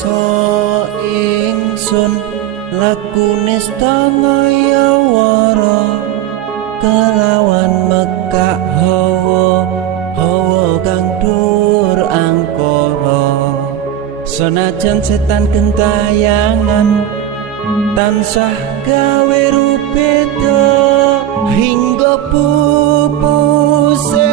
ngrasa ingsun lakune stangaya wara kelawan mekak hawa kang dur angkara senajan setan gentayangan tansah gawe rupeda hingga pupuse